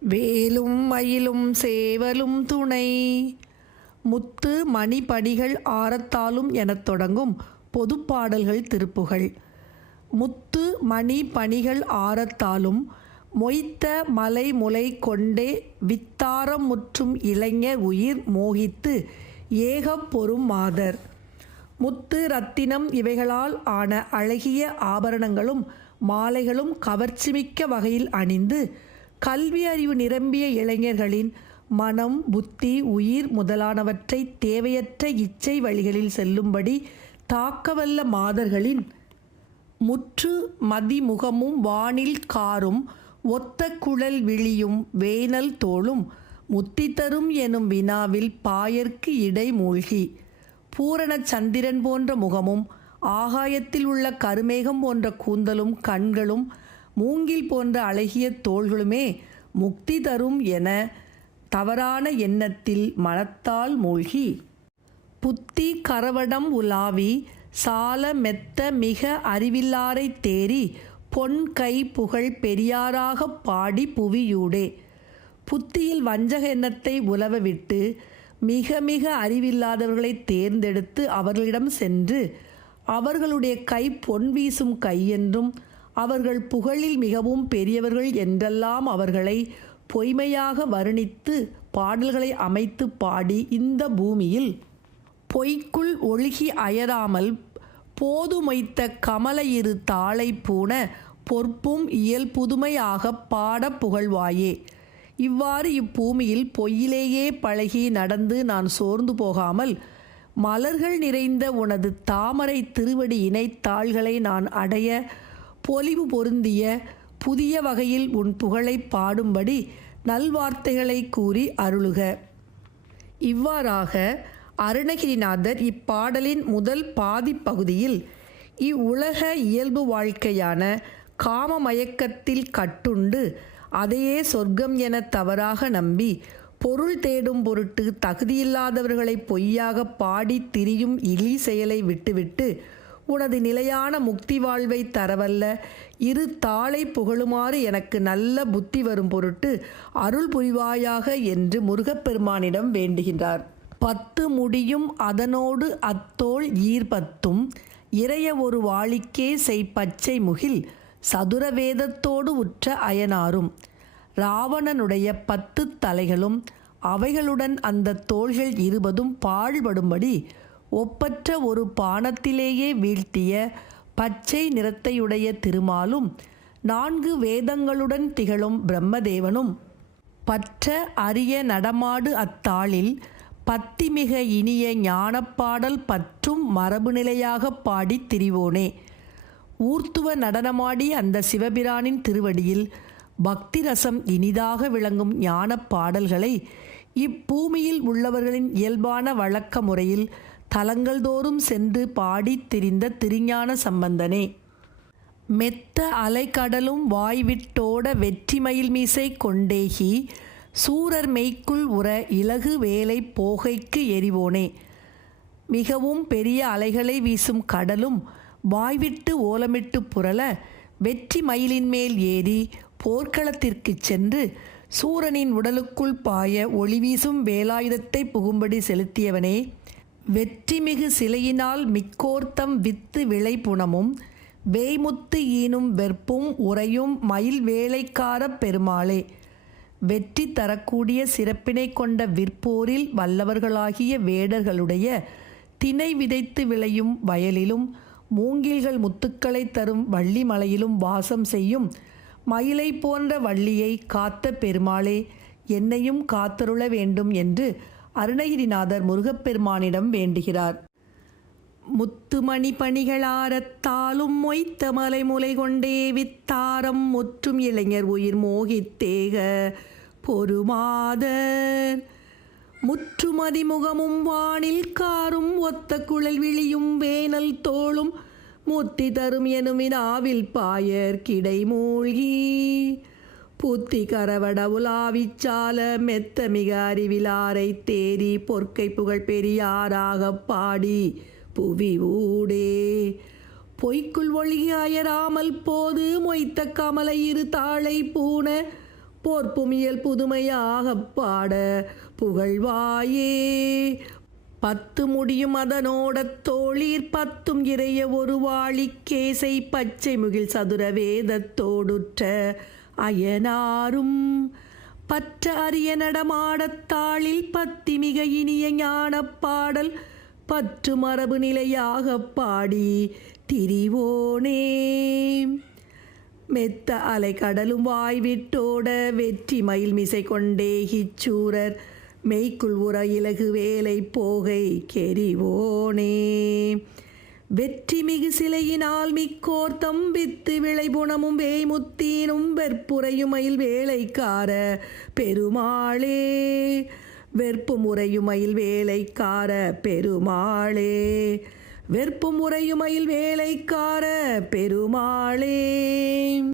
வேலும் மயிலும் சேவலும் துணை. முத்து மணிபடிகள் ஆரத்தாலும் எனத் தொடங்கும் பொதுப்பாடல்கள் திருப்புகள். முத்து மணி பணிகள் ஆரத்தாலும் மொய்த்த மலை முலை கொண்டே வித்தாரம் முற்றும் இளைஞர் உயிர் மோகித்து ஏகப்பொறும் மாதர். முத்து ரத்தினம் இவைகளால் ஆன அழகிய ஆபரணங்களும் மாலைகளும் கவர்ச்சிமிக்க வகையில் அணிந்து கல்வி அறிவு நிரம்பிய இளைஞர்களின் மனம் புத்தி உயிர் முதலானவற்றை தேவையற்ற இச்சை வழிகளில் செல்லும்படி தாக்கவல்ல மாதர்களின் முற்று மதிமுகமும் வானில் காரும் ஒத்த குழல் விழியும் வேனல் தோளும் முத்தி தரும் எனும் வினாவில் பாயர்க்கு இடை மூழ்கி. பூரண சந்திரன் போன்ற முகமும் ஆகாயத்தில் உள்ள கருமேகம் போன்ற கூந்தலும் கண்களும் மூங்கில் போன்ற அழகிய தோள்களுமே முக்தி தரும் என தவறான எண்ணத்தில் மனத்தால் மூழ்கி. புத்தி கரவடம் உலாவி சால மெத்த மிக அறிவில்லாரை தேறி பொன் கை புகழ் பெரியாராகப் பாடி புவியூடே. புத்தியில் வஞ்சக எண்ணத்தை உலவ விட்டு மிக மிக அறிவில்லாதவர்களை தேர்ந்தெடுத்து அவர்களிடம் சென்று அவர்களுடைய கை பொன் வீசும் கையென்றும் என்றும் அவர்கள் புகழில் மிகவும் பெரியவர்கள் என்றெல்லாம் அவர்களை பொய்மையாக வர்ணித்து பாடல்களை அமைத்து பாடி இந்த பூமியில் பொய்க்குள் ஒழுகி அயராமல் போதுமைத்த கமல இரு தாளை பூண பொற்பும் இயல் புதுமையாக பாட புகழ்வாயே. இவ்வாறு இப்பூமியில் பொய்யிலேயே பழகி நடந்து நான் சோர்ந்து போகாமல் மலர்கள் நிறைந்த உனது தாமரை திருவடி இணைத்தாள்களை நான் அடைய பொலிவு பொருந்திய புதிய வகையில் உன் புகழை பாடும்படி நல்வார்த்தைகளை கூறி அருளுக. இவ்வாறாக அருணகிரிநாதர் இப்பாடலின் முதல் பாதி பகுதியில் இவ்வுலக இயல்பு வாழ்க்கையான காம மயக்கத்தில் கட்டுண்டு அதையே சொர்க்கம் என தவறாக நம்பி பொருள் தேடும் பொருட்டு தகுதியில்லாதவர்களை பொய்யாக பாடி திரியும் இலி செயலை விட்டுவிட்டு உனது நிலையான முக்தி வாழ்வை தரவல்ல. இரு தாளை புகழுமாறு எனக்கு நல்ல புத்தி வரும் பொருட்டு அருள் புரிவாயாக என்று முருகப்பெருமானிடம் வேண்டுகின்றார். பத்து முடியும் அதனோடு அத்தோல் ஈர்பத்தும் இறைய ஒரு வாளிக்கே செய் பச்சை முகில் சதுர வேதத்தோடு உற்ற அயனாரும். ராவணனுடைய பத்து தலைகளும் அவைகளுடன் அந்த தோள்கள் இருபதும் பாழ்படும்படி ஒப்பற்ற ஒரு பானத்திலேயே வீழ்த்திய பச்சை நிறத்தையுடைய திருமாலும் நான்கு வேதங்களுடன் திகழும் பிரம்மதேவனும் பற்ற அரிய நடமாடு அத்தாளில் பத்திமிக இனிய ஞானப்பாடல் பற்றும் மரபு நிலையாகப் பாடித் திரிவோனே. ஊர்த்துவ நடனமாடி அந்த சிவபிரானின் திருவடியில் பக்தி ரசம் இனிதாக விளங்கும் ஞானப்பாடல்களை இப்பூமியில் உள்ளவர்களின் இயல்பான வழக்க முறையில் தலங்கள் தோறும் சென்று பாடித் திரிந்த திருஞான சம்பந்தனே. மெத்த அலைக்கடலும் வாய்விட்டோட வெற்றிமயில் மீசை கொண்டேகி சூரர் மெய்க்குள் உற இலகு வேலை போகைக்கு எரிவோனே மிகவும் பெரிய அலைகளை வீசும் கடலும் வாய்விட்டு ஓலமிட்டு புரள வெற்றி மயிலின் மேல் ஏறி போர்க்களத்திற்கு சென்று சூரனின் உடலுக்குள் பாய ஒளி வீசும் வேலாயுதத்தை புகும்படி செலுத்தியவனே. வெற்றிமிகு சிலையினால் மிக்கோர்த்தம் வித்து விளைபுணமும் வேய்முத்து ஈனும் வெற்பும் உறையும் மயில் வேலைக்காரப் பெருமாளே. வெற்றி தரக்கூடிய சிறப்பினை கொண்ட விற்போரில் வல்லவர்களாகிய வேடர்களுடைய தினை விதைத்து விளையும் வயலிலும் மூங்கில்கள் முத்துக்களை தரும் வள்ளி மலையிலும் வாசம் செய்யும் மயிலை போன்ற வள்ளியை காத்த பெருமாளே என்னையும் காத்தருள வேண்டும் என்று அருணகிரிநாதர் முருகப்பெருமானிடம் வேண்டுகிறார். முத்துமணி பணிகளாரத்தாலும் மொய்த்த மலை முலை கொண்டே வித்தாரம் முற்றும் இளைஞர் உயிர் மோகித்தேக பொறுமாதர் முற்றுமதி முகமும் வானில் காரும் ஒத்த குழல் விழியும் வேனல் தோளும் முத்தி தரும் எனுமினாவில் பாயர் கிடை மூழ்கி புத்தி கரவடவுலாவிச்சால மெத்த மிக அறிவிலாரை தேரி பொற்கை புகழ் பெரியாராகப் பாடி புவி ஊடே. பொய்க்குள் ஒழுகி அயராமல் போது மொய்த்த கமலை இரு தாளை பூண போர்ப்புமியல் புதுமையாகப் பாட புகழ்வாயே. பத்து முடியும் அதனோட தோழீர் பத்தும் இறைய ஒரு வாழி கேசை பச்சை முகில் சதுர வேதத்தோடுற்ற அயனாரும் பற்ற அரிய நடமாடத் பத்தி மிக இனிய ஞானப் பாடல் பற்று மரபு நிலையாகப் பாடி திரிவோனே. மெத்த அலை கடலும் வாய்விட்டோட வெற்றி மயில் மிசை கொண்டே ஹிச்சூரர் மெய்க்குள் உற இலகு வேலை போகை கெரிவோனே வெற்றி மிகு சிலையினால் மிக்கோர் தம்பித்து விளைபுணமும் வேய்முத்தீனும் வெற்புறையுமையில் வேலைக்கார பெருமாளே. வெற்பு முறையுமையில் வேலைக்கார பெருமாளே. வெற்பு முறையுமையில் வேலைக்கார பெருமாளே.